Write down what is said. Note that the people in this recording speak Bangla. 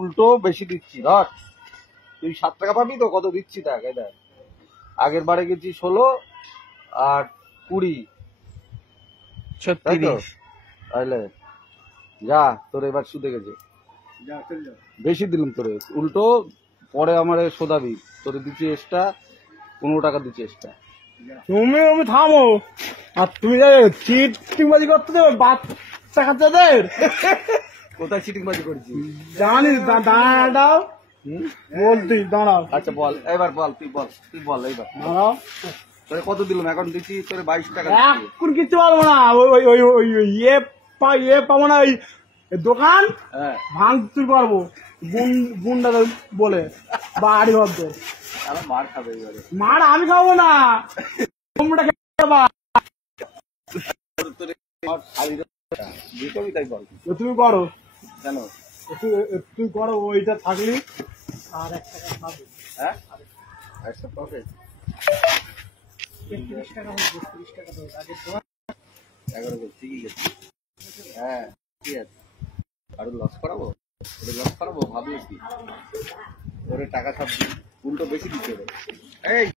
উল্টো বেশি দিচ্ছি। ধর তুই 7 টাকা পাবি তো, কত দিচ্ছি দেখ। এই দেখ, আগের বারে গেছি 16 আর 20, তাই তো? তাহলে যা, তোর এবার সুদে গেছে। বেশি দিলাম তোরে, উল্টো পরে আমার শোধাবি। তোরে দিচ্ছি এক্সট্রা 15 টাকা দিচ্ছি এক্সট্রা। তুমি থামো। আর তুমি চিটিংবাজি করতে দেবে বাচ্চা কাচ্চাদের। কোথায় চিটিংবাজি করেছি জানিস দাঁড়াও বলতি, দাঁড়াও। আচ্ছা বল, এবার বল, তুই বল এইবার। দাঁড়াও, তোরে কত দিলাম? এখন দিচ্ছি তোরে 22 টাকা দিচ্ছি। এখন কিচ্ছু পারবো না। ইয়ে পাবো না। ওই দোকান হ্যাঁ, ভাঙচুর করবো গুন্ডাদের বলে বাড়ি ভদ্র। আরে মার খাবে এবারে। মার আমি খাবো না, তোমরা খেবা। তোরে খালি দিতই, তাই বল। তুমি করো, কেন? তুই করো, ওইটা থাকলি আর 1 টাকা পাবে। হ্যাঁ, একশো পাবে। 30 টাকা হবে, 30 টাকা দেবো আগে তো। 11 বল, ঠিকই আছে। হ্যাঁ ঠিক আছে। আরো লস করাবো? ওরে লস করাবো ভাবলিস কি? ওরে টাকা সব উল্টো বেশি দিতে হবে। এই